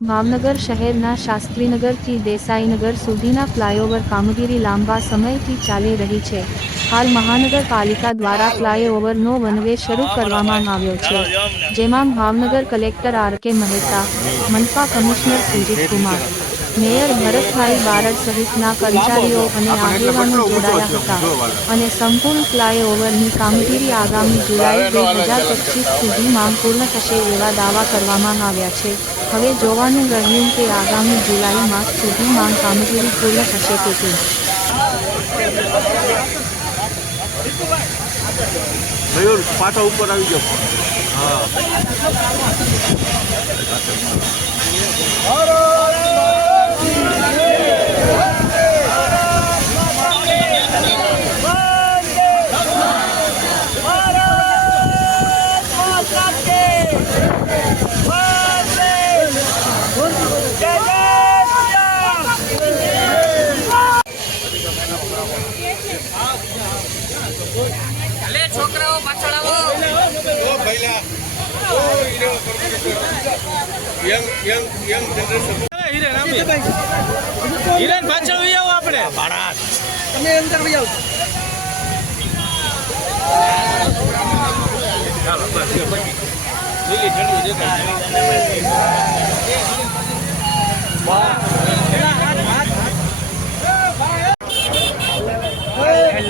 ભાવનગર શહેરના શાસ્ત્રીનગરથી દેસાઈનગર સુધીના ફ્લાયઓવર કામગીરી લાંબા સમયથી ચાલી રહી છે. હાલ મહાનગરપાલિકા દ્વારા ફ્લાયઓવરનો વનવે શરૂ કરવામાં આવ્યો છે, જેમાં Bhavnagar collector R K Mehta, મનપા કમિશનર સુજીત કુમાર મેયર ભરતભાઈ બારડ સહિતના કર્મચારીઓ અને આગેવાનો જોડાયા હતા. અને સંપૂર્ણ ફ્લાયઓવરની કામગીરી આગામી જુલાઈ બે હજાર પચીસ સુધીમાં પૂર્ણ થશે એવા દાવા કરવામાં આવ્યા છે. હવે જોવાનું રહ્યું કે આગામી જુલાઈ માસ સુધીમાં કામગીરી પૂર્ણ થશે કે કેમ. પાટા ઉપર આવી જાઓ હા અલે છોકરાઓ પાછળ આવો હિરેન પાછળ વહી આવો આપણે તમે અંદર વહી આવો લીલી ઠંડી દેખાય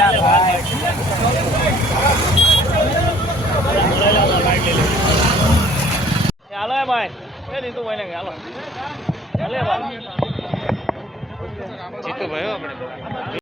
હાલો ભાઈ એ નીતુ ભાઈ ને હાલો ભલે ભાઈ જીતુ ભાઈ આપણે.